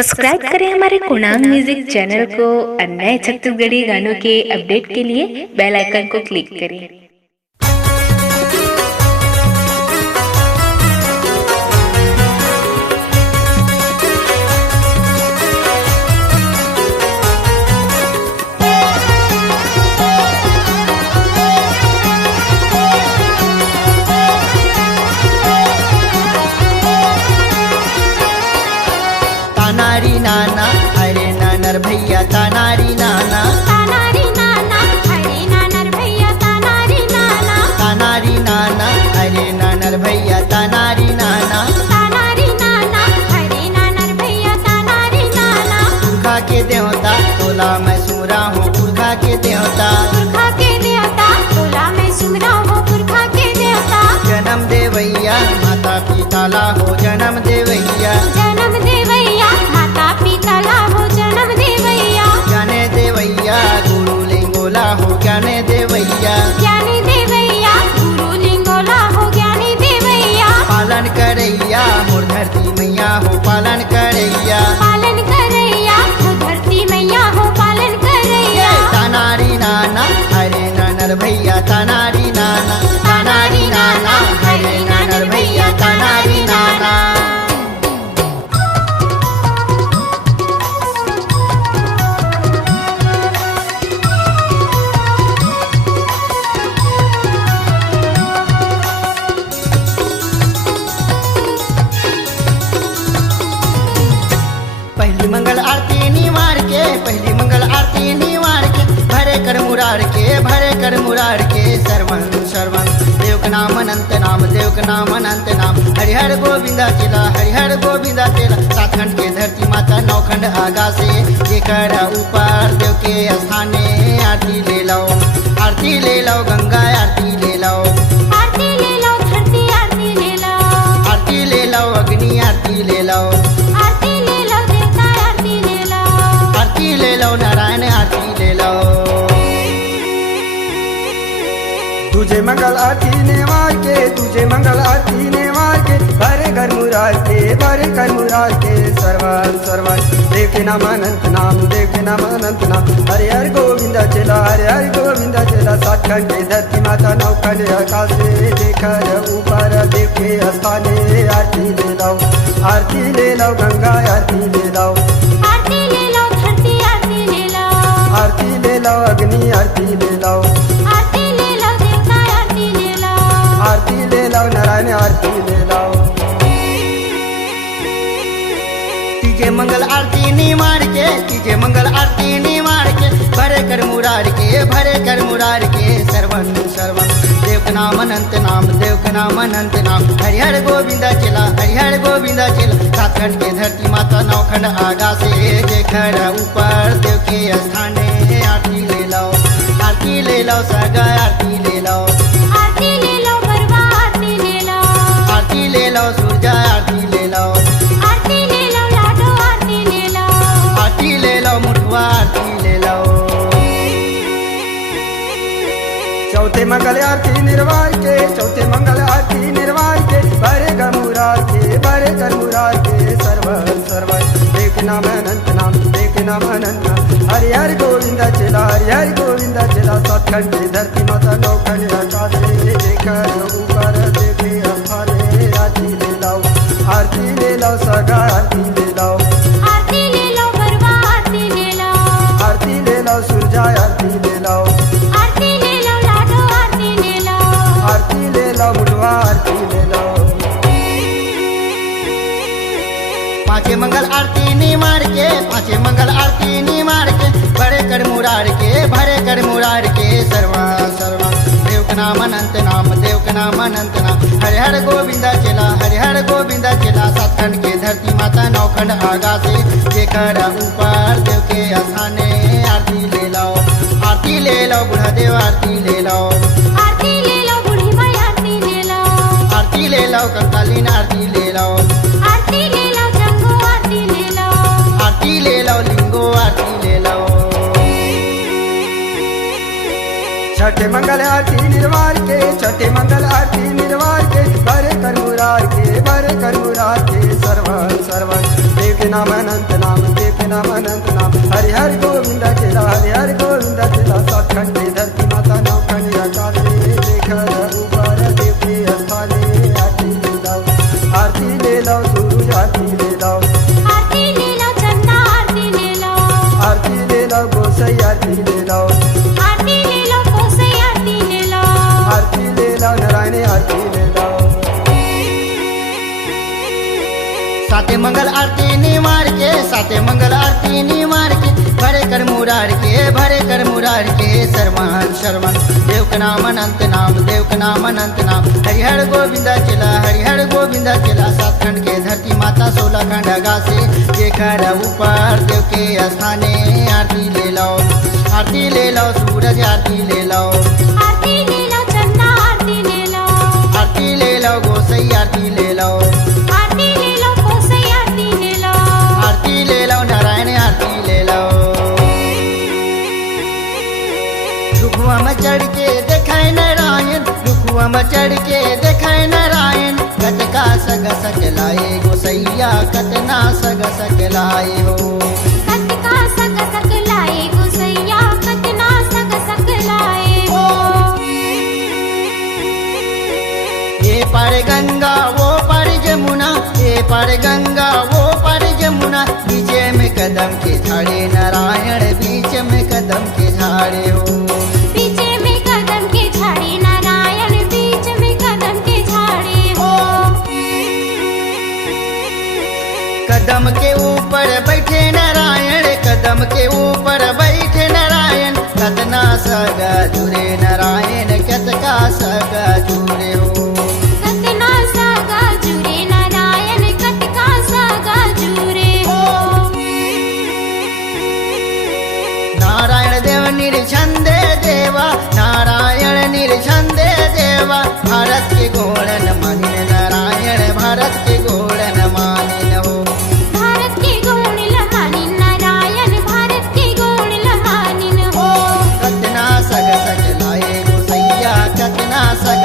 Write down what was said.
Subscribe करें हमारे कोणांग music channel को और नए छत्तीसगढ़ी गानों के अपडेट के लिए बेल आइकन को क्लिक करें। तानारी नाना अरे नानर भैया तानारी नाना तानारी नाना अरे नानर भैया तानारी नाना तानारी नाना अरे नानर भैया तानारी नाना तानारी नाना अरे नानर भैया तानारी नाना पुरखा के देवता तोला मैं सुमरा हूँ पुरखा के देवता पुरखा के देवता तोला मैं सुमरा हूँ पुरखा के देवता जन्म देवैया माता पिता ला हो जन्म देवैया जन्म देवैया माता पिता ला हो जन्म देवैया ज्ञाने देवैया गुरु लिंगोला हो ज्ञाने देवैया ज्ञानी देवैया गुरु लिंगोला हो ज्ञानी देवैया पालन करैया मोर धरती मैया हो पालन करैया पालन करैया हो धरती मैया हो पालन करैया तानारी नाना अरे नानर भैया तानारी नाना तानारी नाना अरे नानर भैया तानारी नाना पहली मंगल आरती निवार के पहली मंगल आरती निवार के भरे कर मुरार के सर्वन सर्वन देव का नाम अनंत नाम देव का नाम अनंत नाम हरिहर गोविंदा चेला सात खंड के धरती माता नौ खंड आगा से जेकर ऊपर देव के स्थाने आरती ले लो गंगा आरती ले लो आरती ले लो धरती आरती ले लो आरती ले लो अग्नि आरती ले लो आरती ले लो देवता आरती ले लो आरती ले लो नारायण आरती ले लो तुझे मंगल आरती ने मार के तुझे मंगल आरती ने मार के भरे कर मुरार के सर्वन सर्वन देव के नाम अनंत नाम देव के नाम अनंत नाम हरे हर गोविंदा चला सात खंड के धरती माता नौ खंड आकाश से देखर ऊपर देव के स्थाने आरती ले लो गंगा आरती ले लो आरती ले लो धरती आरती ले लो आरती ले लो अग्नि आरती ले लो आरती ले लो देवता आरती ले लो आरती ले लो नारायण आरती ले लो तीजे मंगल आरती नी मार के तीजे मंगल आरती नी मार के भरे कर मुरार के सर्वन सर्वन देव का नाम अनंत नाम देव का नाम अनंत नाम हरिहर गोविंदा चेला सात खंड के धरती माता नौ खंड आगा से जेकर ऊपर देव के स्थाने आरती ले लो सगा आरती ले लो आरती ले लो बरवा आरती ले लो आरती ले लो सूरजा आरती ले लो आरती ले लो लाडो आरती ले लो आरती ले लो मुठवा आरती ले लो चौथे मंगल आरती निर्वार के भरे कर मुरार के सर्वन सर्वन देव के नाम अनंत नाम हरि हर गोविंदा चला सात खंड के धरती माता नौ खंड आकाश से जेकर ऊपर देव के स्थाने आरती ले लो सगा आरती ले लो आरती ले लो बरवा आरती ले लो आरती ले लो सूरजा आरती ले लो आरती ले लो लाडो आरती ले लो आरती ले लो मुठवा आरती ले लो पांचे मंगल आरती नी मार के भरे कर मुरार के सर्वा सर्वा देव का नाम अनंत नाम हरिहर गोविंदा चेला सात खंड के धरती माता नौ खंड आगा से जेकर ऊपर देव के स्थाने आरती ले लो बुढ़ा देव आरती ले लो आरती ले लो बूढ़ी माई आरती ले लो आरती ले लो कंकालीन आरती ले लो आरती ले लो जंगो आरती ले लो आरती ले लो लिंगो आरती ले लो छठे मंगल आरती निर्वार के भरे कर मुरार के सर्वन सर्वन देव के नाम अनंत नाम देव के नाम अनंत नाम हरि हरि गोविंद चला हरि हरि गोविंद चला सात खंड की धरती माता नौ खंड आकाश रे देख ऊपर देव के स्थाने आरती ले लाओ आरती ले लाओ सूरज आरती ले लाओ आरती ले लो चंदा आरती ले लो आरती ले लाओ गोसाई आरती ले लाओ आरती ले लो कोसई आरती ले लो आरती ले लाओ नारायणी आरती ले लाओ साते मंगल आरती निवार के साते मंगल आरती निवार के भरे कर मुरार के शर्मन शर्मन देव का नाम अनंत नाम देव का नाम अनंत नाम हरिहर गोविंदा चला सात खंड के धरती माता 16 खंड आगा से देखर ऊपर देव के स्थाने आरती ले लो सूरज आरती ले लो आरती ले लो चंदा आरती ले लो आरती ले लो गोसाई आरती ले लो आरती ले लो कोसई आरती ले लो आरती ले लो नारायण आरती ले लो रुखुआ में चढ़ के देखाए नारायण रुखुआ में चढ़ के देखाए नारायण कटका सग सकलाए गोसैया कतना सग सकलाए हो कटका सग सकलाए गोसैया कतना सग सकलाए हो ये पार गंगा वो पार जमुना ये पार गंगा वो पार जमुना बीच में कदम के झाड़े नारायण बीच में कदम के झाड़े हो बीच में कदम के झाड़े नारायण बीच में कदम के झाड़े हो कदम के ऊपर बैठे नारायण कदम के ऊपर बैठे नारायण कतना सगा जुरे नारायण कतका सगा जुरे हो कतना सगा जुरे नारायण कटका सगा जुरे हो नारायण देव निर्छंदे देवा नारायण निर्छंदे देवा भारत के गोड़न मानिन नारायण भारत के गोड़न मानिन हो भारत के गुण लमानिन नारायण भारत के गुण लमानिन हो कतना सग सकलाए गोसैया कतना सग